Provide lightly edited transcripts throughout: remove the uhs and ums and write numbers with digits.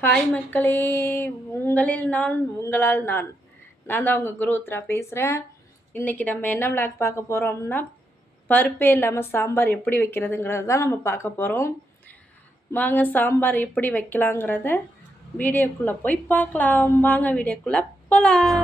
Hi மக்களே! உங்களில் நான், உங்களால் நான். நான் தான் உங்க குருத்ரா பேசுறேன். இன்னைக்கு நம்ம என்ன விளாக் பார்க்க போறோம்னா, பருப்பே இல்லாம சாம்பார் எப்படி வைக்கிறதுங்கிறது தான் நம்ம பார்க்க போறோம். வாங்க சாம்பார் எப்படி வைக்கலாங்கிறத வீடியோக்குள்ள போய் பார்க்கலாம். வாங்க வீடியோக்குள்ள போலாம்.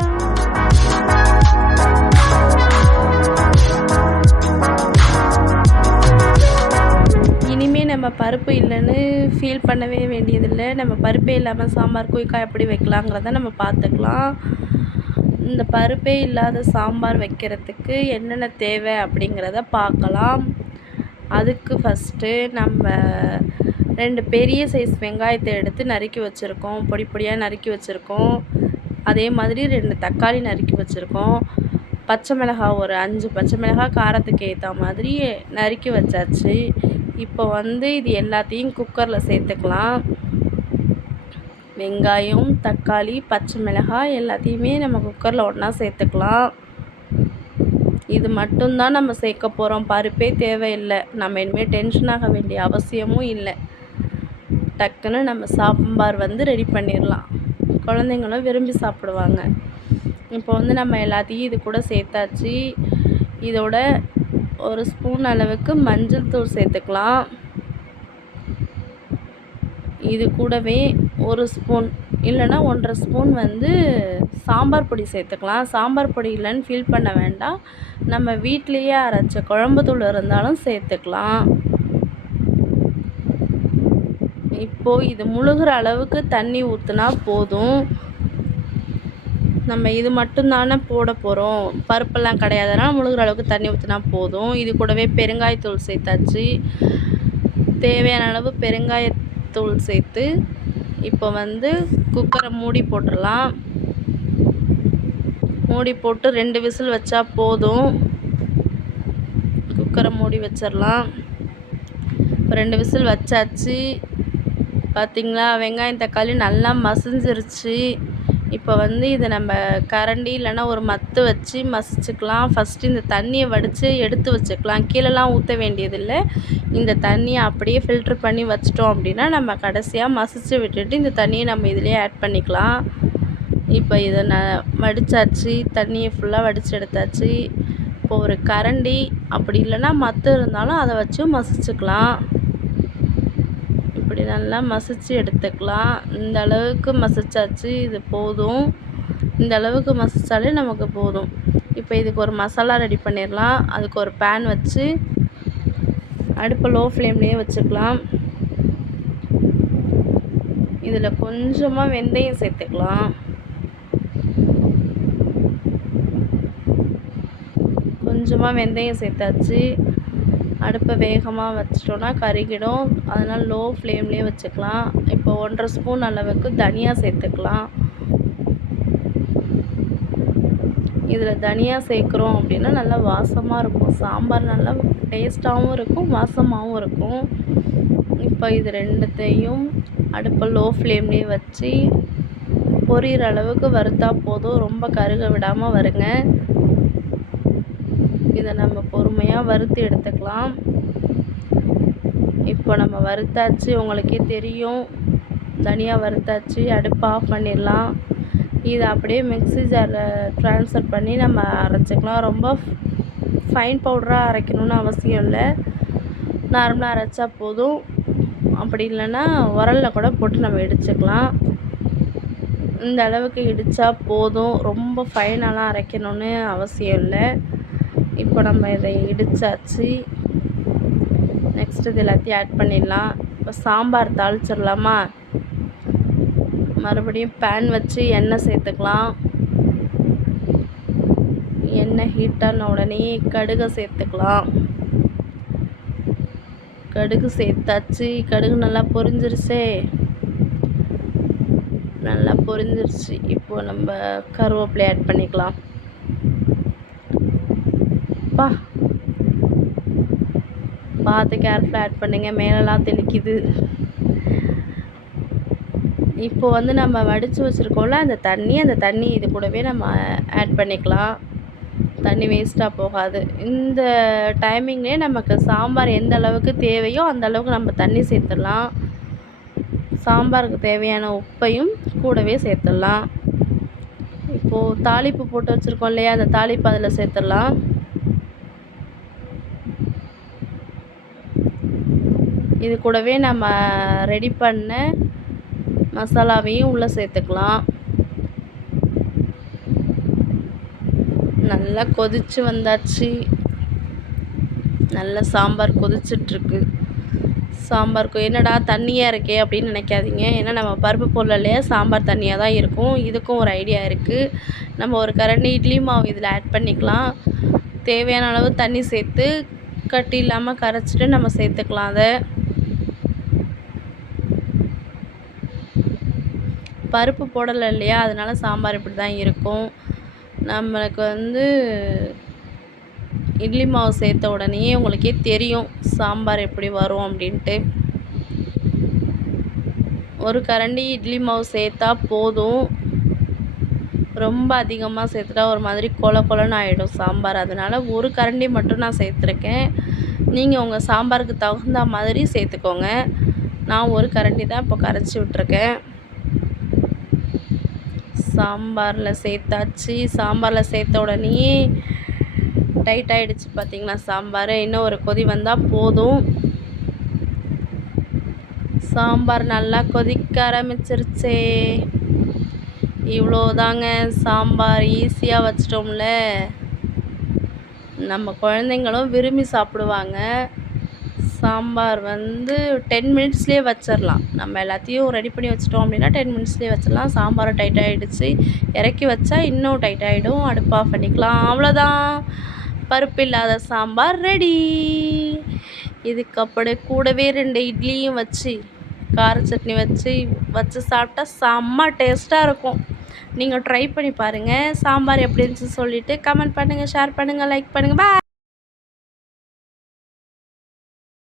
இனிமே நம்ம பருப்பு இல்லைன்னு ஃபீல் பண்ணவே வேண்டியதில்லை. நம்ம பருப்பே இல்லாமல் சாம்பார் குயிக்காக எப்படி வைக்கலாங்கிறத நம்ம பார்த்துக்கலாம். இந்த பருப்பே இல்லாத சாம்பார் வைக்கிறதுக்கு என்னென்ன தேவை அப்படிங்கிறத பார்க்கலாம். அதுக்கு ஃபஸ்ட்டு நம்ம 2 பெரிய சைஸ் வெங்காயத்தை எடுத்து நறுக்கி வச்சுருக்கோம். பொடி பொடியாக நறுக்கி வச்சுருக்கோம். அதே மாதிரி 2 தக்காளி நறுக்கி வச்சுருக்கோம். பச்சை மிளகாய் ஒரு 5 பச்சை மிளகாய் காரத்துக்கு ஏற்ற மாதிரி நறுக்கி வச்சாச்சு. இப்போ இது எல்லாத்தையும் குக்கரில் சேர்த்துக்கலாம். வெங்காயம், தக்காளி, பச்சை மிளகாய் எல்லாத்தையுமே நம்ம குக்கரில் ஒன்றா சேர்த்துக்கலாம். இது மட்டும்தான் நம்ம சேர்க்க போகிறோம். பருப்பே தேவையில்லை. நம்ம இனிமேல் டென்ஷன் ஆக வேண்டிய அவசியமும் இல்லை. டக்குன்னு நம்ம சாம்பார் ரெடி பண்ணிடலாம். குழந்தைங்களும் விரும்பி சாப்பிடுவாங்க. இப்போ நம்ம எல்லாத்தையும் இது கூட சேர்த்தாச்சு. இதோட ஒரு ஸ்பூன் அளவுக்கு மஞ்சள் தூள் சேர்த்துக்கலாம். இது கூடவே ஒரு ஸ்பூன் இல்லைன்னா 1.5 ஸ்பூன் சாம்பார் பொடி சேர்த்துக்கலாம். சாம்பார் பொடி இல்லைன்னு ஃபீல் பண்ண வேண்டாம். நம்ம வீட்டிலையே அரைச்ச குழம்பு தூள் இருந்தாலும் சேர்த்துக்கலாம். இப்போது இது முழுகிற அளவுக்கு தண்ணி ஊற்றினா போதும். நம்ம இது மட்டும்தானே போட போகிறோம், பருப்பெல்லாம் கிடையாதுனா முழுகிற அளவுக்கு தண்ணி ஊற்றினா போதும். இது கூடவே பெருங்காயத்தூள் சேர்த்தாச்சு. தேவையான அளவு பெருங்காயத்தூள் சேர்த்து இப்போ குக்கரை மூடி போட்டுடலாம். மூடி போட்டு 2 விசில் வச்சா போதும். குக்கரை மூடி வச்சிடலாம். 2 விசில் வச்சாச்சு. பார்த்திங்களா, வெங்காயம் தக்காளி நல்லா மசிஞ்சிருச்சு. இப்போ இதை நம்ம கரண்டி இல்லைன்னா ஒரு மத்து வச்சு மசிச்சுக்கலாம். ஃபஸ்ட்டு இந்த தண்ணியை வடித்து எடுத்து வச்சுக்கலாம். கீழெல்லாம் ஊற்ற வேண்டியதில்லை. இந்த தண்ணியை அப்படியே ஃபில்ட்ரு பண்ணி வச்சிட்டோம் அப்படின்னா நம்ம கடைசியாக மசிச்சு விட்டுட்டு இந்த தண்ணியை நம்ம இதிலே ஆட் பண்ணிக்கலாம். இப்போ இதை வடித்தாச்சு. தண்ணியை ஃபுல்லாக வடித்து எடுத்தாச்சு. இப்போ ஒரு கரண்டி அப்படி இல்லைன்னா மத்து இருந்தாலும் அதை வச்சு மசிச்சுக்கலாம். இப்படி நல்லா மசிச்சு எடுத்துக்கலாம். இந்த அளவுக்கு மசிச்சாச்சு. இது போதும். இந்த அளவுக்கு மசித்தாலே நமக்கு போதும். இப்போ இதுக்கு ஒரு மசாலா ரெடி பண்ணிடலாம். அதுக்கு ஒரு பேன் வச்சு அடுப்பை லோ ஃப்ளேம்லேயே வச்சுக்கலாம். இதில் கொஞ்சமாக வெந்தயம் சேர்த்துக்கலாம். கொஞ்சமாக வெந்தயம் சேர்த்தாச்சு. அடுப்பை வேகமாக வச்சிட்டோன்னா கருகிடும். அதனால் லோ ஃப்ளேம்லேயே வச்சுக்கலாம். இப்போ 1.5 ஸ்பூன் அளவுக்கு தனியா சேர்த்துக்கலாம். இதில் தனியா சேர்க்குறோம் அப்படின்னா நல்லா வாசமாக இருக்கும். சாம்பார் நல்லா டேஸ்ட்டாகவும் இருக்கும், வாசமாகவும் இருக்கும். இப்போ இது 2த்தையும் அடுப்பை லோ ஃப்ளேம்லேயே வச்சு பொரியிற அளவுக்கு வறுத்தா போதும். ரொம்ப கருக விடாமல் வருங்க. இதை நம்ம பொறுமையாக வறுத்து எடுத்துக்கலாம். இப்போ நம்ம வறுத்தாச்சு, உங்களுக்கே தெரியும். தனியாக வறுத்தாச்சு. அடுப்பை ஆஃப் பண்ணிடலாம். இதை அப்படியே மிக்ஸி ஜாரில் ட்ரான்ஸ்ஃபர் பண்ணி நம்ம அரைச்சிக்கலாம். ரொம்ப ஃபைன் பவுடராக அரைக்கணும்னு அவசியம் இல்லை. நார்மலாக அரைச்சா போதும். அப்படி இல்லைன்னா உரலில் கூட போட்டு நம்ம இடிச்சுக்கலாம். இந்த அளவுக்கு இடித்தா போதும். ரொம்ப ஃபைனாலாம் அரைக்கணும்னு அவசியம் இல்லை. இப்போ நம்ம இதை இடித்தாச்சு. நெக்ஸ்ட் இது எல்லாத்தையும் ஆட் பண்ணிடலாம். இப்போ சாம்பார் தாளிச்சிடலாமா? மறுபடியும் பேன் வச்சு எண்ணெய் சேர்த்துக்கலாம். எண்ணெய் ஹீட்டான உடனே கடுகை சேர்த்துக்கலாம். கடுகு சேர்த்தாச்சு. கடுகு நல்லா பொரிஞ்சிருச்சே. நல்லா பொரிஞ்சிருச்சு. இப்போது நம்ம கருவேப்பிலை ஆட் பண்ணிக்கலாம். பார்த்து கேர்ஃபுல்லாக ஆட் பண்ணுங்க, மேலெல்லாம் தெளிக்குது. இப்போ நம்ம வடித்து வச்சுருக்கோம்ல அந்த தண்ணி இது கூடவே நம்ம ஆட் பண்ணிக்கலாம். தண்ணி வேஸ்ட்டாக போகாது. இந்த டைமிங்லேயே நமக்கு சாம்பார் எந்த அளவுக்கு தேவையோ அந்த அளவுக்கு நம்ம தண்ணி சேர்த்துடலாம். சாம்பாருக்கு தேவையான உப்பையும் கூடவே சேர்த்துடலாம். இப்போது தாளிப்பு போட்டு வச்சுருக்கோம் இல்லையா, அந்த தாளிப்பு அதில் சேர்த்துடலாம். இது கூடவே நம்ம ரெடி பண்ண மசாலாவையும் உள்ளே சேர்த்துக்கலாம். நல்லா கொதித்து வந்தாச்சு. நல்ல சாம்பார் கொதிச்சிட்ருக்கு. சாம்பாருக்கு என்னடா தண்ணியாக இருக்கே அப்படின்னு நினைக்காதீங்க. ஏன்னா நம்ம பருப்பு பொருளையே சாம்பார் தண்ணியாக தான் இருக்கும். இதுக்கும் ஒரு ஐடியா இருக்குது. நம்ம ஒரு கரண்டி இட்லி மாவு இதில் ஆட் பண்ணிக்கலாம். தேவையான அளவு தண்ணி சேர்த்து கட்டி இல்லாமல் கரைச்சிட்டு நம்ம சேர்த்துக்கலாம். அதை பருப்பு போடலை இல்லையா, அதனால சாம்பார் இப்படி தான் இருக்கும். நம்மளுக்கு இட்லி மாவு சேர்த்த உடனே உங்களுக்கே தெரியும் சாம்பார் எப்படி வரும் அப்படின்ட்டு. ஒரு கரண்டி இட்லி மாவு சேர்த்தா போதும். ரொம்ப அதிகமாக சேர்த்துட்டா ஒரு மாதிரி கொல கொலன்னு ஆகிடும் சாம்பார். அதனால் ஒரு கரண்டி மட்டும் நான் சேர்த்துருக்கேன். நீங்கள் உங்கள் சாம்பாருக்கு தகுந்த மாதிரி சேர்த்துக்கோங்க. நான் ஒரு கரண்டி தான் இப்போ கரைச்சி விட்டுருக்கேன். சாம்பாரில் சேர்த்தாச்சு. சாம்பாரில் சேர்த்த உடனே டைட் ஆகிடுச்சு பார்த்திங்களா சாம்பார். இன்னும் ஒரு கொதி வந்தால் போதும். சாம்பார் நல்லா கொதிக்க ஆரம்பிச்சிருச்சே. இவ்வளோதாங்க, சாம்பார் ஈஸியாக வச்சிட்டோம்ல. நம்ம குழந்தைங்களும் விரும்பி சாப்பிடுவாங்க. சாம்பார் 10 மினிட்ஸ்லேயே வச்சிடலாம். நம்ம எல்லாத்தையும் ரெடி பண்ணி வச்சிட்டோம் அப்படின்னா 10 மினிட்ஸ்லேயே வச்சிடலாம். சாம்பார் டைட் ஆகிடுச்சு. இறக்கி வச்சா இன்னும் டைட் ஆகிடும். அடுப்பு ஆஃப் பண்ணிக்கலாம். அவ்வளோதான், பருப்பு இல்லாத சாம்பார் ரெடி. இதுக்கு கூடவே 2 இட்லியும் வச்சு கார சட்னி வச்சு சாப்பிட்டா செம்ம டேஸ்ட்டாக இருக்கும். நீங்கள் ட்ரை பண்ணி பாருங்கள். சாம்பார் எப்படி இருந்துச்சுன்னு சொல்லிவிட்டு கமெண்ட் பண்ணுங்கள், ஷேர் பண்ணுங்கள், லைக் பண்ணுங்கள். பாய்.